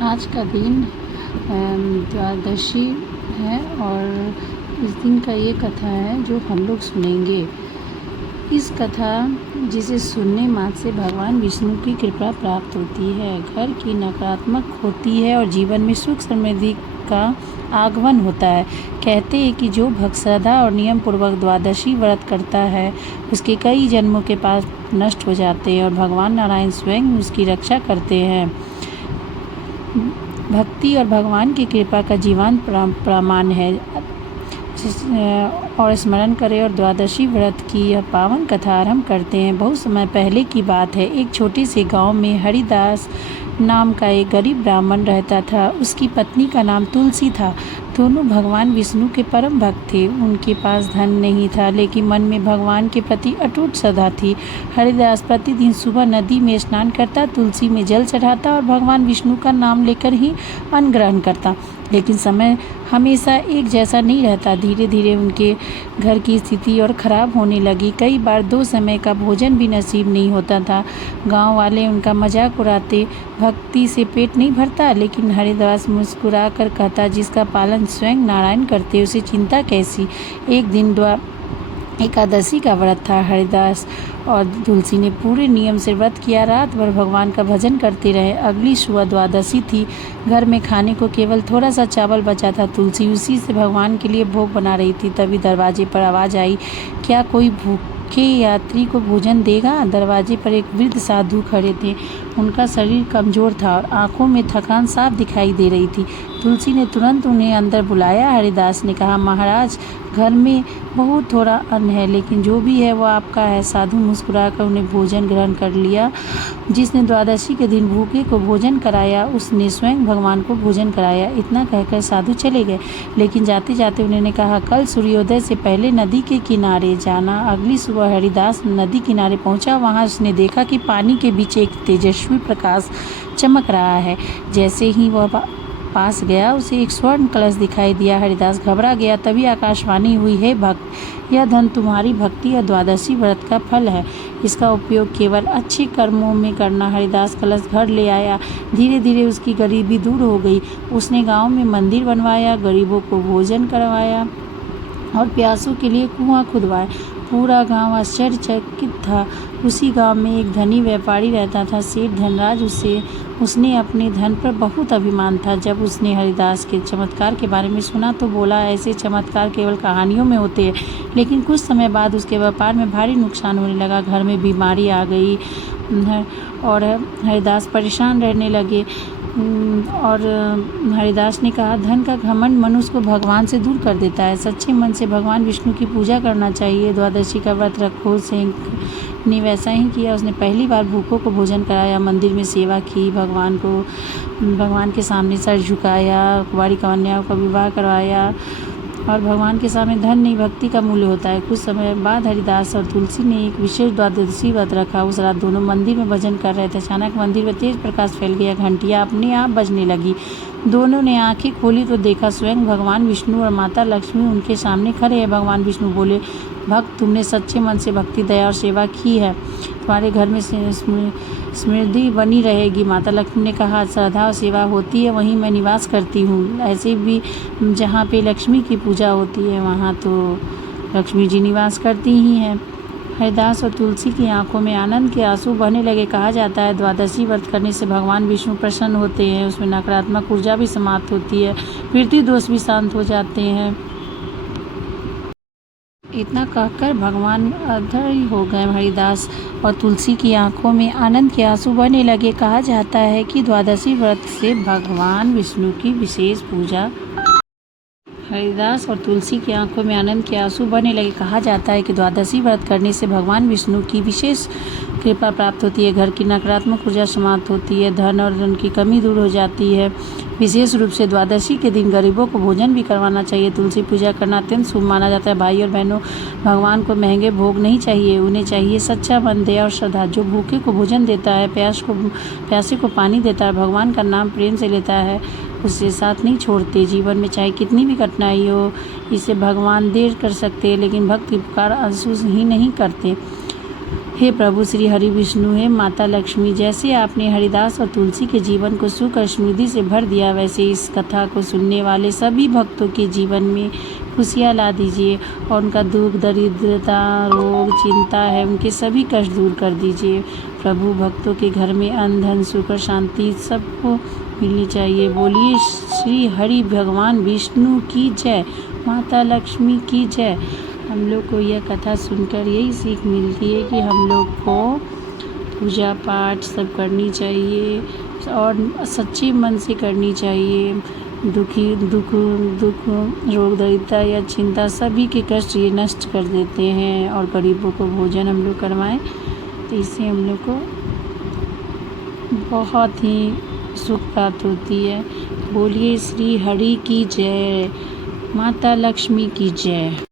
आज का दिन द्वादशी है और इस दिन का ये कथा है जो हम लोग सुनेंगे। इस कथा जिसे सुनने मात्र से भगवान विष्णु की कृपा प्राप्त होती है, घर की नकारात्मक होती है और जीवन में सुख समृद्धि का आगमन होता है। कहते हैं कि जो भक्त श्रद्धा और नियम पूर्वक द्वादशी व्रत करता है उसके कई जन्मों के पाप नष्ट हो जाते हैं और भगवान नारायण स्वयं उसकी रक्षा करते हैं। भक्ति और भगवान की कृपा का जीवंत प्रमाण है। और स्मरण करें और द्वादशी व्रत की यह पावन कथा आरंभ करते हैं। बहुत समय पहले की बात है। एक छोटे से गांव में हरिदास नाम का एक गरीब ब्राह्मण रहता था। उसकी पत्नी का नाम तुलसी था। दोनों भगवान विष्णु के परम भक्त थे। उनके पास धन नहीं था, लेकिन मन में भगवान के प्रति अटूट श्रद्धा थी। हरिदास प्रतिदिन सुबह नदी में स्नान करता, तुलसी में जल चढ़ाता और भगवान विष्णु का नाम लेकर ही अन्न ग्रहण करता। लेकिन समय हमेशा एक जैसा नहीं रहता। धीरे धीरे उनके घर की स्थिति और ख़राब होने लगी। कई बार 2 समय का भोजन भी नसीब नहीं होता था। गांव वाले उनका मजाक उड़ाते। भक्ति से पेट नहीं भरता, लेकिन हरिदास मुस्कुरा कर कहता, जिसका पालन स्वयं नारायण करते उसे चिंता कैसी। एक दिन एकादशी का व्रत था। हरिदास और तुलसी ने पूरे नियम से व्रत किया। रात भर भगवान का भजन करते रहे। अगली सुबह द्वादशी थी। घर में खाने को केवल थोड़ा सा चावल बचा था। तुलसी उसी से भगवान के लिए भोग बना रही थी। तभी दरवाजे पर आवाज़ आई, क्या कोई भूखे यात्री को भोजन देगा? दरवाजे पर एक वृद्ध साधु खड़े थे। उनका शरीर कमज़ोर था और आंखों में थकान साफ दिखाई दे रही थी। तुलसी ने तुरंत उन्हें अंदर बुलाया। हरिदास ने कहा, महाराज, घर में बहुत थोड़ा अन्न है, लेकिन जो भी है वो आपका है। साधु मुस्कुराकर उन्हें भोजन ग्रहण कर लिया। जिसने द्वादशी के दिन भूखे को भोजन कराया उसने स्वयं भगवान को भोजन कराया। इतना कहकर साधु चले गए, लेकिन जाते जाते उन्होंने कहा, कल सूर्योदय से पहले नदी के किनारे जाना। अगली सुबह हरिदास नदी किनारे पहुंचा। वहां उसने देखा कि पानी के बीच एक तेजस्वी प्रकाश चमक रहा है। जैसे ही वह पास गया उसे एक स्वर्ण कलश दिखाई दिया। हरिदास घबरा गया। तभी आकाशवाणी हुई, हे भक्त, यह धन तुम्हारी भक्ति और द्वादशी व्रत का फल है। इसका उपयोग केवल अच्छे कर्मों में करना। हरिदास कलश घर ले आया। धीरे धीरे उसकी गरीबी दूर हो गई। उसने गांव में मंदिर बनवाया, गरीबों को भोजन करवाया और प्यासों के लिए कुआं खुदवाए। पूरा गांव आश्चर्यचकित था। उसी गांव में एक धनी व्यापारी रहता था, सेठ धनराज। उसने अपने धन पर बहुत अभिमान था। जब उसने हरिदास के चमत्कार के बारे में सुना तो बोला, ऐसे चमत्कार केवल कहानियों में होते हैं। लेकिन कुछ समय बाद उसके व्यापार में भारी नुकसान होने लगा। घर में बीमारी आ गई और हरिदास परेशान रहने लगे। और हरिदास ने कहा, धन का घमंड मनुष्य को भगवान से दूर कर देता है। सच्चे मन से भगवान विष्णु की पूजा करना चाहिए। द्वादशी का व्रत रखो। सिंह ने वैसा ही किया। उसने पहली बार भूखों को भोजन कराया, मंदिर में सेवा की, भगवान के सामने सर झुकाया, कुंवारी कन्याओं का विवाह करवाया। और भगवान के सामने धन नहीं, भक्ति का मूल्य होता है। कुछ समय बाद हरिदास और तुलसी ने एक विशेष द्वादशी व्रत रखा। उस रात दोनों मंदिर में भजन कर रहे थे। अचानक मंदिर में तेज प्रकाश फैल गया। घंटियां अपने आप बजने लगी। दोनों ने आंखें खोली तो देखा स्वयं भगवान विष्णु और माता लक्ष्मी उनके सामने खड़े हैं। भगवान विष्णु बोले, भक्त, तुमने सच्चे मन से भक्ति, दया और सेवा की है। तुम्हारे घर में समृद्धि बनी रहेगी। माता लक्ष्मी ने कहा, श्रद्धा और सेवा होती है वहीं मैं निवास करती हूँ। ऐसे भी जहाँ पे लक्ष्मी की पूजा होती है वहाँ तो लक्ष्मी जी निवास करती ही हैं। हरिदास और तुलसी की आंखों में आनंद के आंसू बहने लगे। कहा जाता है द्वादशी व्रत करने से भगवान विष्णु प्रसन्न होते हैं। उसमें नकारात्मक ऊर्जा भी समाप्त होती है, पीड़ित दोष भी शांत हो जाते हैं। इतना कहकर भगवान अधर ही हो गए। हरिदास और तुलसी की आंखों में आनंद के आंसू बहने लगे। कहा जाता है कि द्वादशी व्रत से भगवान विष्णु की विशेष पूजा। हरिदास और तुलसी की आंखों में आनंद के आंसू बहने लगे। कहा जाता है कि द्वादशी व्रत करने से भगवान विष्णु की विशेष कृपा प्राप्त होती है। घर की नकारात्मक ऊर्जा समाप्त होती है। धन और धन की कमी दूर हो जाती है। विशेष रूप से द्वादशी के दिन गरीबों को भोजन भी करवाना चाहिए। तुलसी पूजा करना अत्यंत शुभ माना जाता है। भाई और बहनों, भगवान को महंगे भोग नहीं चाहिए। उन्हें चाहिए सच्चा मन, दया और श्रद्धा। जो भूखे को भोजन देता है, प्यासे को पानी देता है, भगवान का नाम प्रेम से लेता है, उससे साथ नहीं छोड़ते। जीवन में चाहे कितनी भी कठिनाई हो, इसे भगवान देर कर सकते हैं, लेकिन भक्त की पुकार आंसू ही नहीं करते। हे प्रभु श्री हरि विष्णु, हे माता लक्ष्मी, जैसे आपने हरिदास और तुलसी के जीवन को सुख और समृद्धि से भर दिया, वैसे इस कथा को सुनने वाले सभी भक्तों के जीवन में खुशियाँ ला दीजिए और उनका दुख, दरिद्रता, रोग, चिंता है उनके सभी कष्ट दूर कर दीजिए। प्रभु, भक्तों के घर में अन्न, धन, सुख और शांति सबको मिलनी चाहिए। बोलिए श्री हरि भगवान विष्णु की जय, माता लक्ष्मी की जय। हम लोग को यह कथा सुनकर यही सीख मिलती है कि हम लोग को पूजा पाठ सब करनी चाहिए और सच्चे मन से करनी चाहिए। दुख, रोग, दरिद्रता या चिंता सभी के कष्ट ये नष्ट कर देते हैं और गरीबों को भोजन हम लोग करवाएं, तो इससे हम लोग को बहुत ही सुख प्राप्त होती है। बोलिए श्री हरि की जय, माता लक्ष्मी की जय।